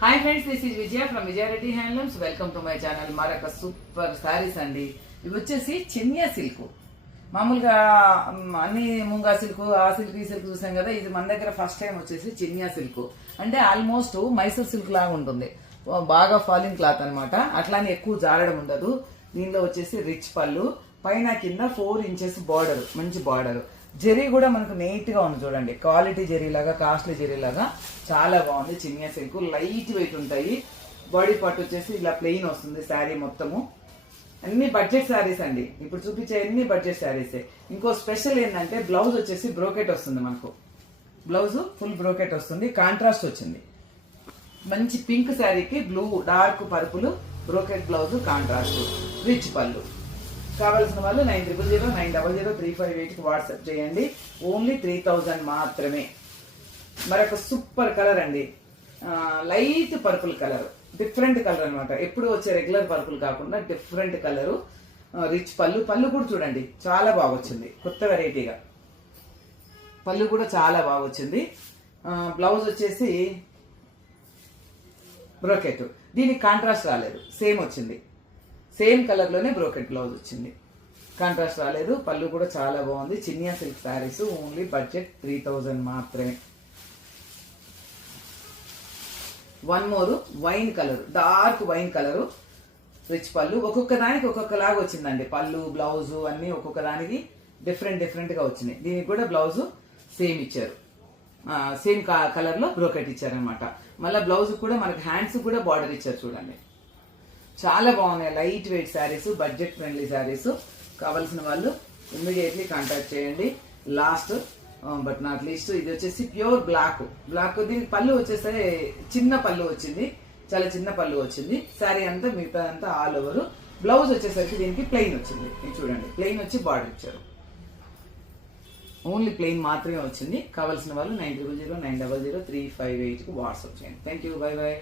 Hi friends, this is Vijaya from Vijaya Reddy handlooms. Welcome to my channel. మరొక super saris అండి. ఇవి వచ్చేసి చెన్యా సిల్క్. మామూలుగా అన్ని ముంగా సిల్క్, ఆ సిల్క్, ఈ సిల్క్ చూసాం కదా. ఇది మన దగ్గర ఫస్ట్ టైం వచ్చేసి చెన్యా సిల్క్. అంటే ఆల్మోస్ట్ మైసూర్ సిల్క్ లాగా ఉంటుంది. బాగా ఫాలింగ్ క్లాత్ అనమాట. అట్లానే ఎక్కువ జారడం ఉండదు. దీనిలో వచ్చేసి రిచ్ పళ్ళు, పైన కింద 4 ఇంచెస్ బార్డర్, మంచి బార్డర్. జరీ కూడా మనకు నీట్ గా ఉంది చూడండి. క్వాలిటీ జరీ లాగా, కాస్ట్లీ జరీ లాగా చాలా బాగుంది. చిన్న సిల్క్, లైట్ వెయిట్ ఉంటాయి. బాడీ పార్ట్ వచ్చేసి ఇలా ప్లెయిన్ వస్తుంది శారీ మొత్తము. అన్ని బడ్జెట్ శారీస్ అండి. ఇప్పుడు చూపించే అన్ని బడ్జెట్ శారీసే. ఇంకో స్పెషల్ ఏంటంటే బ్లౌజ్ వచ్చేసి బ్రోకెట్ వస్తుంది. మనకు బ్లౌజ్ ఫుల్ బ్రోకెట్ వస్తుంది. కాంట్రాస్ట్ వచ్చింది. మంచి పింక్ శారీకి blue, dark purple brocade blouse, contrast, rich పళ్ళు. కావాల్సిన వాళ్ళు 9009003588కి వాట్సాప్ చేయండి. ఓన్లీ 3000 మాత్రమే. మరొక సూపర్ కలర్ అండి. Light purple colour, different colour అనమాట. ఎప్పుడు వచ్చే రెగ్యులర్ పర్పుల్ కాకుండా డిఫరెంట్ కలరు. రిచ్ పళ్ళు. పళ్ళు కూడా చూడండి చాలా బాగా వచ్చింది. కొత్త వెరైటీగా పళ్ళు కూడా చాలా బాగా వచ్చింది. బ్లౌజ్ వచ్చేసి బ్రోకెట్. దీనికి కాంట్రాస్ట్ రాలేదు, సేమ్ వచ్చింది. సేమ్ కలర్ లోనే బ్రోకెట్ బ్లౌజ్ వచ్చింది. కాంట్రాస్ట్ రాలేదు. పళ్ళు కూడా చాలా బాగుంది. చిన్న సిల్క్ శారీస్. ఓన్లీ బడ్జెట్ 3000 మాత్రమే. One more wine colour, dark wine colour, rich పళ్ళు. ఒక్కొక్క దానికి ఒక్కొక్కలాగా వచ్చిందండి. పళ్ళు, బ్లౌజ్ అన్ని ఒక్కొక్క దానికి డిఫరెంట్ గా వచ్చినాయి. దీనికి కూడా బ్లౌజ్ సేమ్ ఇచ్చారు. సేమ్ కలర్ లో బ్రోకెట్ ఇచ్చారనమాట. మళ్ళీ బ్లౌజ్ కూడా మనకి హ్యాండ్స్ కూడా బార్డర్ ఇచ్చారు చూడండి. చాలా బాగున్నాయి. Light weight saris, budget friendly saris. కావాల్సిన వాళ్ళు ఇమ్మీడియట్లీ కాంటాక్ట్ చేయండి. లాస్ట్ బట్ నాట్ లీస్ట్ ఇది వచ్చేసి ప్యూర్ బ్లాక్. దీనికి పళ్ళు వచ్చేసే చిన్న పళ్ళు వచ్చింది. చాలా చిన్న పళ్ళు వచ్చింది. శారీ అంతా మిగతా అంతా ఆల్ ఓవర్. బ్లౌజ్ వచ్చేసరికి దీనికి ప్లెయిన్ వచ్చింది. ఇది చూడండి, ప్లెయిన్ వచ్చి బార్డర్ ఇచ్చారు. ఓన్లీ ప్లెయిన్ మాత్రమే వచ్చింది. కావాల్సిన వాళ్ళు 9009003588కి వాట్సాప్ చేయండి. Thank you. By by.